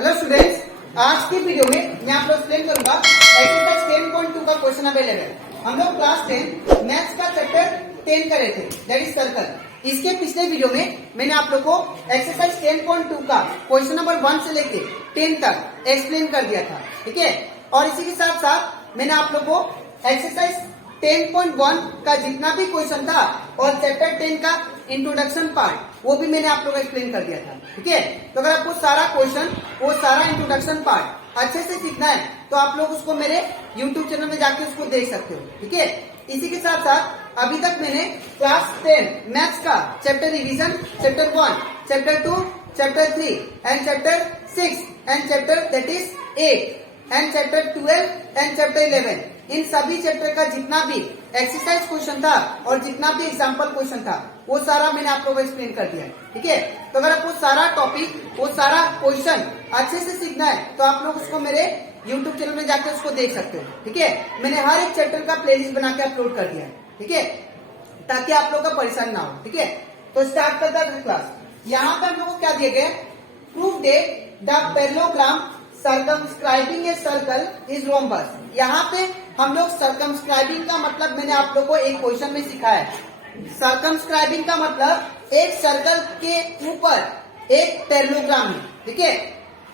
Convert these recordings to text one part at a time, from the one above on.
Hello students, आज की video में मैं आप लोग एक्सप्लेन करूंगा एक्सरसाइज 10.2 का क्वेश्चन अवेलेबल। हम लोग क्लास 10 मैथ्स का चैप्टर 10 करे थे, दैट इज सर्कल। इसके पिछले वीडियो में मैंने आप लोग को एक्सरसाइज 10.2 का क्वेश्चन नंबर 1 से लेके 10 तक एक्सप्लेन कर दिया था, ठीक है। और इसी के साथ साथ मैंने आप लोग को एक्सरसाइज 10.1 का जितना भी क्वेश्चन था और चैप्टर 10 का इंट्रोडक्शन पार्ट वो भी मैंने आप लोग को एक्सप्लेन कर दिया था, ठीक है। तो अगर आपको सारा क्वेश्चन वो सारा इंट्रोडक्शन पार्ट अच्छे से सीखना है तो आप लोग उसको मेरे यूट्यूब चैनल में जाके उसको देख सकते हो, ठीक है। इसी के साथ साथ अभी तक मैंने क्लास 10 मैथ्स का chapter revision, chapter 1, chapter 2, chapter 3 and chapter 6 and chapter that is 8 and chapter 12 and chapter 11, इन सभी चैप्टर का जितना भी एक्सरसाइज क्वेश्चन था और जितना भी एग्जाम्पल क्वेश्चन था वो सारा मैंने आप लोगों को एक्सप्लेन कर दिया है, ठीक है। तो अगर आपको सारा टॉपिक वो सारा क्वेश्चन अच्छे से सीखना है तो आप लोग उसको मेरे यूट्यूब चैनल में जाकर उसको देख सकते हो, ठीक है। मैंने हर एक चैप्टर का प्लेलिस्ट बना के अपलोड कर दिया है, ठीक है, ताकि आप लोग का परेशान ना हो, ठीक है। तो स्टार्ट करता है क्लास। यहाँ पे हम लोग को क्या दिए गए, prove that the parallelogram circumscribing a circle is rhombus. यहाँ पे हम लोग सर्कमस्क्राइबिंग का मतलब मैंने आप लोग को एक क्वेश्चन में सिखाया है। सर्कमस्क्राइबिंग का मतलब एक सर्कल के ऊपर एक पैरेललोग्राम है, ठीक है।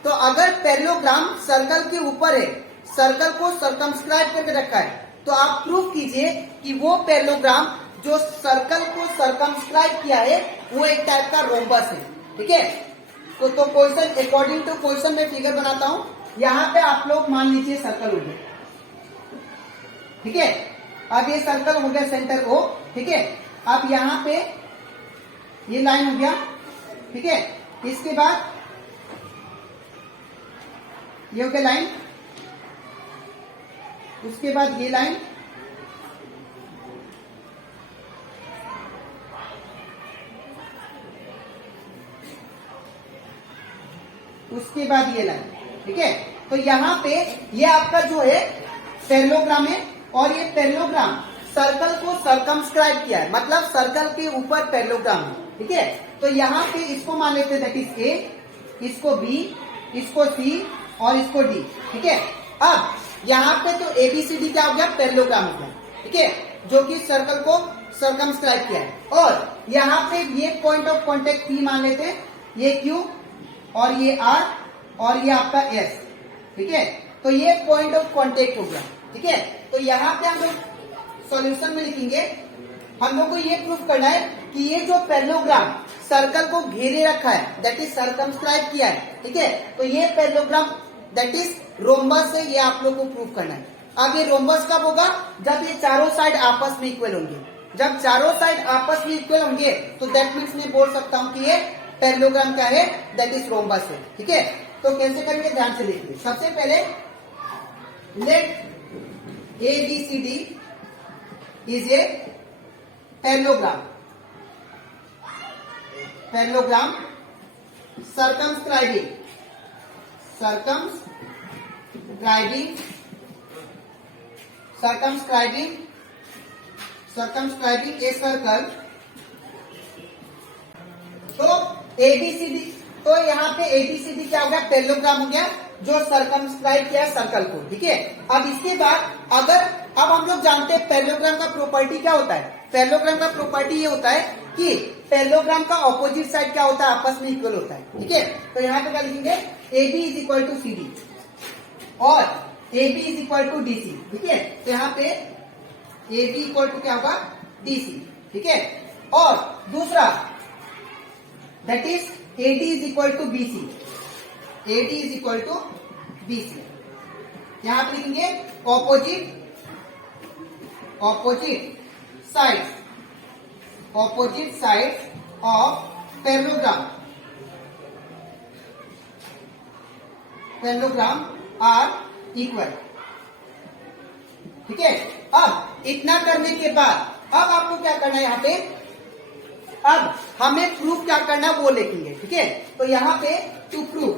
तो अगर पैरेललोग्राम सर्कल के ऊपर है, सर्कल को सर्कमस्क्राइब करके रखा है, तो आप प्रूफ कीजिए कि वो पैरेललोग्राम जो सर्कल को सर्कमस्क्राइब किया है वो एक टाइप का रोम्बस है, ठीक है। तो क्वेश्चन अकॉर्डिंग टू क्वेश्चन में फिगर बनाता हूं। यहाँ पे आप लोग मान लीजिए सर्कल हो गया, ठीक है। अब ये सर्कल हो गया सेंटर ओ, ठीक है। अब यहाँ पे ये लाइन हो गया, ठीक है। इसके बाद ये हो गया लाइन, उसके बाद ये लाइन, उसके बाद ये लाइन, ठीक है। तो यहाँ पे ये आपका जो है पैरेललोग्राम है और ये पैरेललोग्राम सर्कल को सर्कमस्क्राइब किया है, मतलब सर्कल के ऊपर पैरेललोग्राम है, ठीक है। तो यहाँ पे इसको मान लेते हैं दैट इज ए, इसको बी, इसको सी और इसको डी, ठीक है। अब यहाँ पे तो एबीसीडी क्या हो गया, पैरेललोग्राम हो गया, ठीक है, जो कि सर्कल को सर्कमस्क्राइब किया है। और यहाँ पे ये पॉइंट ऑफ कॉन्टेक्ट पी मान लेते हैं, ये क्यू और ये आर और ये आपका एस, ठीक है। तो ये पॉइंट ऑफ कॉन्टेक्ट हो गया, ठीक है। तो यहाँ पे हम लोग सॉल्यूशन में लिखेंगे, हम लोग को ये प्रूफ करना है कि ये जो पैरेललोग्राम सर्कल को घेरे रखा है दैट इज सर्कमस्क्राइब किया है, ठीक है। तो ये पैरेललोग्राम दैट इज रोम्बस है, ये आप लोग को प्रूफ करना है। अब ये रोम्बस कब होगा, जब ये चारों साइड आपस में इक्वल होंगे। जब चारों साइड आपस में इक्वल होंगे तो दैट मीन्स मैं बोल सकता हूं कि ये पैरेललोग्राम क्या है, दैट इज रोम्बस है, ठीक है। तो कैसे करेंगे ध्यान से देखिए। सबसे पहले let ABCD is a parallelogram, parallelogram circumscribing a circle. तो ABCD, तो यहाँ पे ABCD क्या हो गया, पैरेललोग्राम हो गया जो सर्कमस्क्राइब किया सर्कल को, ठीक है। अब इसके बाद अब हम लोग जानते हैं पैरेललोग्राम का प्रॉपर्टी क्या होता है। पैरेललोग्राम का प्रॉपर्टी ये होता है कि पैरेललोग्राम का ऑपोजिट साइड क्या होता है, आपस में इक्वल होता है, ठीक है। तो यहाँ पे क्या लिखेंगे, AB is equal to CD और AB is equal to DC, ठीक है। तो यहाँ पे AB इक्वल टू क्या होगा, DC, ठीक है। और दूसरा that is AD is equal to BC, AD is equal to BC। यहां पे लिखेंगे opposite side of parallelogram are equal, ठीक है। अब इतना करने के बाद अब आपको क्या करना है, यहाँ पे अब हमें प्रूफ क्या करना है वो लिखेंगे, ठीक है। तो यहाँ पे टू प्रूफ,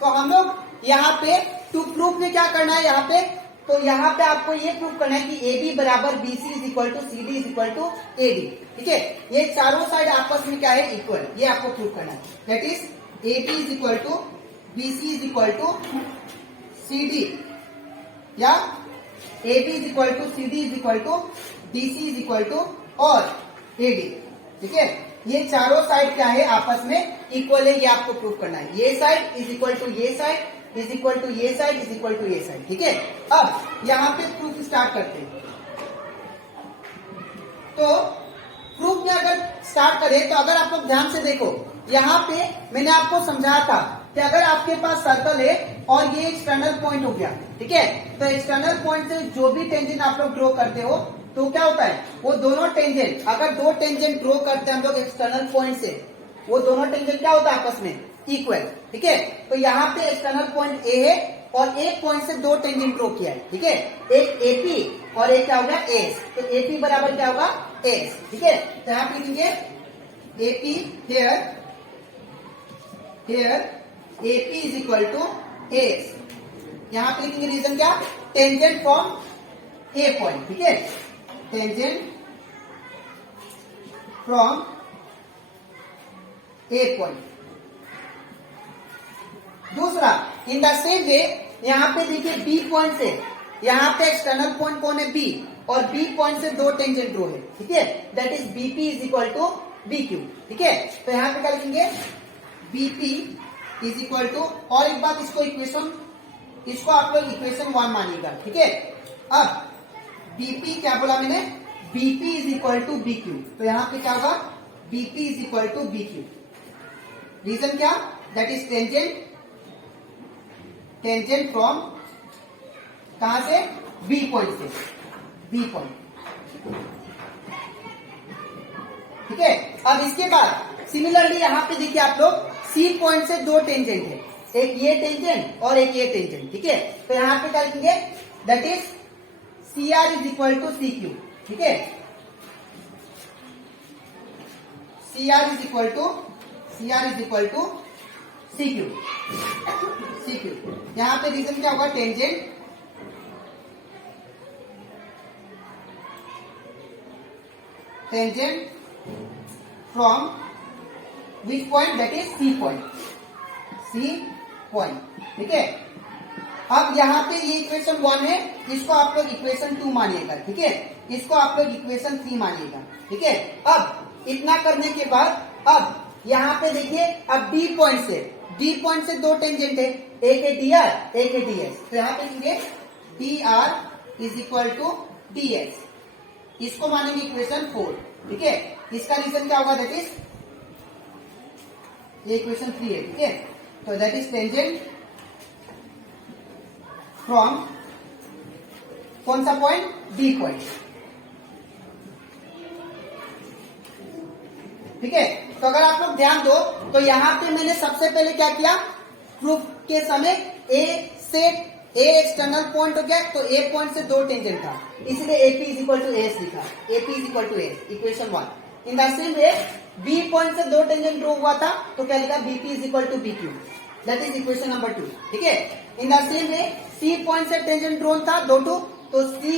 तो हम लोग यहाँ पे टू प्रूफ में क्या करना है, यहाँ पे तो यहाँ पे आपको ये प्रूफ करना है कि AB बराबर BC is equal to C D is equal to A D. ठीक है, ये चारों साइड आपस में क्या है, इक्वल, ये आपको प्रूव करना है। That is A B is equal to B C is equal to C D, या A B is equal to C D is equal to D C is equal to और A D. ठीक है, ये चारों side क्या है, आपस में इक्वल है, ये आपको प्रूव करना है। ये साइड इज इक्वल टू ये साइड इज इक्वल टू ये साइड इज इक्वल टू ये साइड। ठीक है, अब यहां पे प्रूफ स्टार्ट करते हैं। तो प्रूफ में अगर स्टार्ट करें तो अगर आप लोग ध्यान से देखो, यहाँ पे मैंने आपको समझाया था कि अगर आपके पास सर्कल है और ये एक्सटर्नल पॉइंट हो गया, ठीक है, तो एक्सटर्नल पॉइंट से जो भी टेंजेंट आप लोग ड्रॉ करते हो तो क्या होता है, वो दोनों टेंजेंट, अगर दो टेंजेंट ड्रॉ करते हैं हम लोग एक्सटर्नल पॉइंट से, वो दोनों टेंजेंट क्या होता है, आपस में इक्वल। ठीक है, तो यहाँ पे एक्सटर्नल पॉइंट ए है और एक पॉइंट से दो टेंजेंट ड्रॉ किया है। ठीक है, एक एपी और एक क्या होगा, एस। तो एपी बराबर क्या होगा, एस। ठीक है, तो यहाँ पे लिखेंगे AP here AP is equal to S. यहाँ पे लिखेंगे रीजन क्या, टेंजेंट फ्रॉम ए पॉइंट। ठीक है, टेंजेंट फ्रॉम ए पॉइंट। दूसरा, इन द सेम वे यहाँ पे देखिए बी पॉइंट से, यहाँ पे एक्सटर्नल पॉइंट कौन है, बी, और बी पॉइंट से दो टेंजेंट ड्रॉ है। ठीक है, that is BP is equal to B Q. ठीक है, तो यहाँ पे क्या लिखेंगे, बीपी इज इक्वल टू, और एक बात, इसको इक्वेशन, इसको आप लोग इक्वेशन 1 मानिएगा। ठीक है, अब बीपी क्या बोला मैंने, BP is equal to B Q. तो यहाँ पे क्या होगा, BP is equal to B Q. Reason क्या, दैट इज टेंजेंट फ्रॉम कहां से, बी पॉइंट से, बी पॉइंट। ठीक है, अब इसके बाद सिमिलरली यहां पे देखिए आप लोग, सी पॉइंट से दो टेंजेंट है, एक ये टेंजेंट और एक ये टेंजेंट। ठीक है, तो यहां पे क्या लिखेंगे, that is C R is equal to C Q. ठीक है, C R is equal to C Q. यहां पे रीजन क्या होगा, tangent from which point, that is C point. ठीक है, अब यहाँ पे ये इक्वेशन 1 है, इसको आप लोग इक्वेशन 2 मानिएगा। ठीक है, इसको आप लोग इक्वेशन 3 मानिएगा। ठीक है, अब इतना करने के बाद, अब यहाँ पे देखिए, अब डी पॉइंट से दो टेंजेंट है, एक है डी आर, एक है डी एस। तो यहाँ पे लिखेंगे D R is equal to D S, इसको मानेंगे इक्वेशन 4। ठीक है, इसका रीजन क्या होगा, दैट इज, ये इक्वेशन 3 है। ठीक है, तो दैट इज टेंजेंट फ्रॉम कौन सा पॉइंट, डी पॉइंट। ठीक है, तो अगर आप लोग ध्यान दो तो यहाँ पे मैंने सबसे पहले क्या किया, प्रूफ के समय ए से, ए एक्सटर्नल पॉइंट हो गया, तो ए पॉइंट से दो टेंजेंट था, इसलिए AP is equal to S लिखा, AP is equal to S, equation 1। In the same way B point से दो टेंजेंट ड्रॉ हुआ था, तो क्या लिखा, BP is equal to B Q, that is equation number 2। ठीक है, in the same way C point से टेंजेंट ड्रॉन था दो, तो C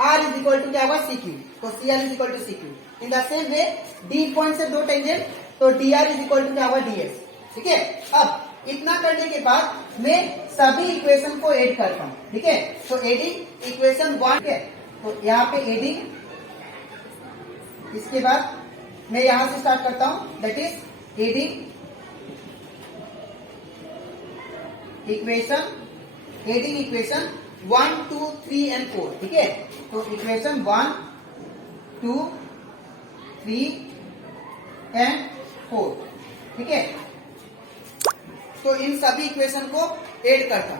R is equal to क्या होगा, सी क्यू, तो C R is equal to C Q. In the same way D point से दो टेंजेंट, तो D R is equal to क्या होगा, डी एस। ठीक है, अब इतना करने के बाद मैं सभी इक्वेशन को ऐड करता हूं। ठीक है, तो एडिंग इक्वेशन 1 है, तो यहाँ पे एडिंग, इसके बाद मैं यहां से स्टार्ट करता हूं, that is adding equation 1, 2, 3 and 4। ठीक है, तो इक्वेशन 1, 2, 3 एंड 4। ठीक है, तो इन सभी इक्वेशन को ऐड करता।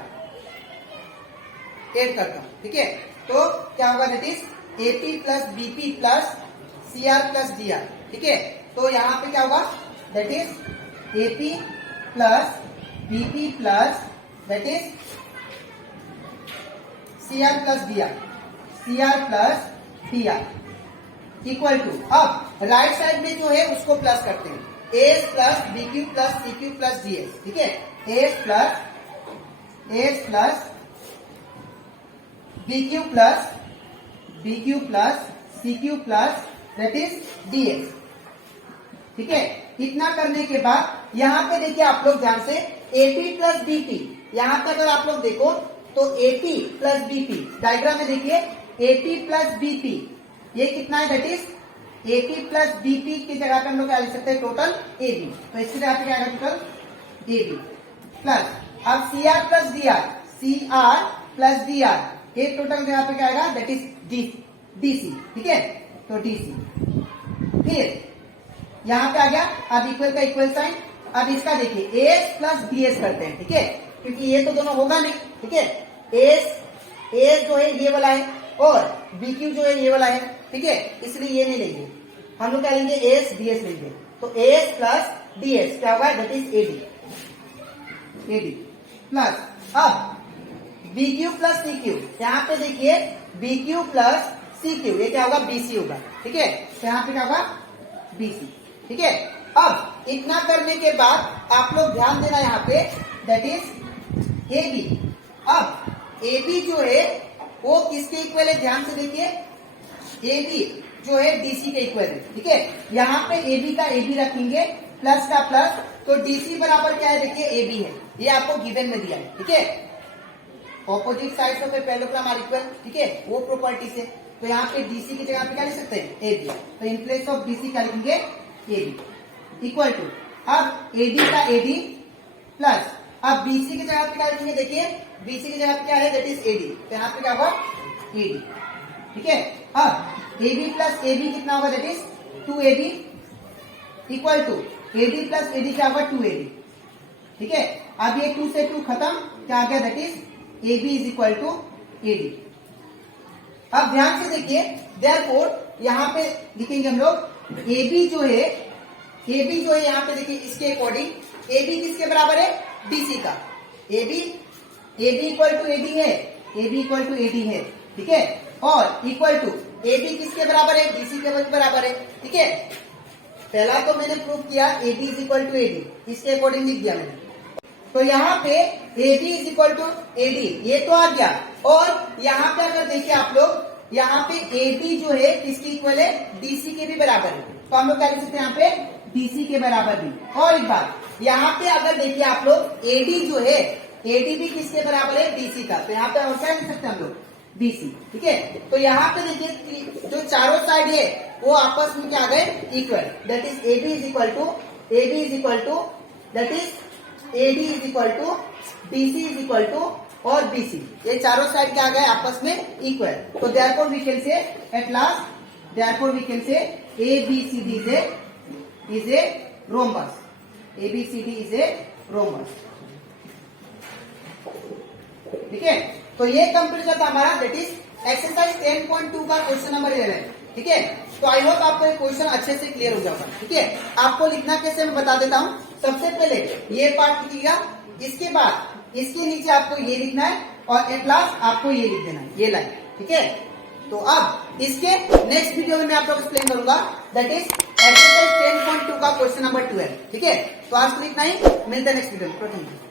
ठीक है, तो क्या होगा, that is AP plus BP plus C R plus D R. ठीक है, तो यहाँ पे क्या होगा, that is AP plus BP plus, that is C R plus D R, C R plus D R equal to, अब right side में जो है उसको प्लस करते हैं, S plus B Q plus C Q plus D S. ठीक है, S plus B Q plus C Q plus that is D x. ठीक है, इतना करने के बाद यहाँ पे देखिए आप लोग ध्यान से एपी प्लस बीपी, यहाँ पे अगर आप लोग देखो तो एपी प्लस बीपी डायग्राम में देखिए एपी प्लस बीपी ये कितना है, that is AP plus BP की जगह पे हम लोग क्या लिख सकते हैं, टोटल एबी। तो इसकी जगह पे क्या आएगा, टोटल एबी प्लस अब C R plus D R, C R plus D R ये टोटल जगह पे क्या आएगा, दैट इज डीसी। ठीक है, तो डीसी। फिर यहाँ पे आ गया, अब इक्वल का इक्वल साइन। अब इसका देखिए एस प्लस बी एस करते हैं। ठीक है, क्योंकि ये तो दोनों होगा नहीं। ठीक है, एस जो है ये वाला है और बी क्यू जो है ये वाला है। ठीक है, इसलिए ये नहीं लेंगे, हम लोग क्या लेंगे, एस डी एस लेंगे। तो एस प्लस डी एस क्या होगा, दैट इज एडी प्लस अब B Q plus C Q, यहाँ पे देखिए B Q plus C Q ये क्या होगा, बीसी होगा। ठीक है, तो यहाँ पे क्या होगा, बीसी। ठीक है, अब इतना करने के बाद आप लोग ध्यान देना यहाँ पे, दैट इज ए बी। अब ए बी जो है वो किसके इक्वल है, ध्यान से देखिए ए बी जो है डीसी के इक्वल है। ठीक है, यहाँ पे ए बी का ए बी रखेंगे प्लस का प्लस, तो डीसी बराबर क्या है, देखिए ए बी है, ये आपको गिवन में दिया है। ठीक है, opposite sides of a parallelogram are equal. ठीक है, वो प्रॉपर्टी से, तो यहाँ पे डीसी की जगह पे क्या लिख सकते हैं, ए बी। तो इन प्लेस ऑफ डीसी क्या लिखेंगे, ए बी इक्वल टू अब एडी का एडी प्लस अब बीसी की जगह पे क्या लिखेंगे, देखिए बीसी की जगह पे क्या है, दैट इज एडी। तो यहाँ पे क्या होगा, एडी। ठीक है, अब एबी प्लस एबी कितना होगा, that is 2ab equal to AD plus AD क्या होगा, 2ad। ठीक है, अब ये 2 से 2 खत्म, क्या आ गया, that is AB is equal to AD. अब ध्यान से देखिए, देयरफॉर यहाँ पे लिखेंगे हम लोग एबी जो है, एबी जो है यहाँ पे देखिए इसके अकॉर्डिंग एबी किसके बराबर है, डीसी का। एबी इक्वल टू एडी है, एबी इक्वल टू एडी है। ठीक है, और इक्वल टू एबी किसके बराबर है, डीसी के बराबर है। ठीक है, पहला तो मैंने प्रूव किया AB is equal to AD, इसके अकॉर्डिंग लिख दिया मैंने। तो यहाँ पे AB is equal to AD ये तो आ गया, और यहाँ पे अगर देखिए आप लोग, यहाँ पे एबी जो है किसकी इक्वल है, डीसी के भी बराबर है। तो हम लोग क्या लिख सकते हैं यहाँ पे, डीसी के बराबर भी। और एक बात यहाँ पे अगर देखिए आप लोग एडी जो है, एडी भी किसके बराबर है, डीसी का। तो यहाँ पे और क्या लिख सकते हैं हम लोग, डीसी। ठीक है, तो यहाँ पे देखिए जो चारों साइड है वो आपस में क्या आ गए, equal. That is AB is equal to that is AD is equal to DC is equal to और बीसी, ये चारों साइड क्या आ गए, आपस में इक्वल। तो therefore we can say at last, therefore we can say ABCD is a rhombus, ABCD is a rhombus. ठीक है, तो ये कंप्लीट करता हमारा, दैट इज एक्सरसाइज 10.2 का क्वेश्चन नंबर 11। ठीक है, तो आई होप आपको ये क्वेश्चन अच्छे से क्लियर हो जाएगा। ठीक है, आपको लिखना कैसे मैं बता देता हूँ। सबसे पहले ये पार्ट लिखिएगा, इसके बाद इसके नीचे आपको ये लिखना है, और एट लास्ट आपको ये लिख देना है, ये लाइन। ठीक है, तो अब इसके नेक्स्ट वीडियो में मैं आप लोग एक्सप्लेन करूंगा, दैट इज एक्सरसाइज 10.2 का क्वेश्चन नंबर 12। ठीक है, तो आज को इतना ही, मिलते हैं नेक्स्ट वीडियो में।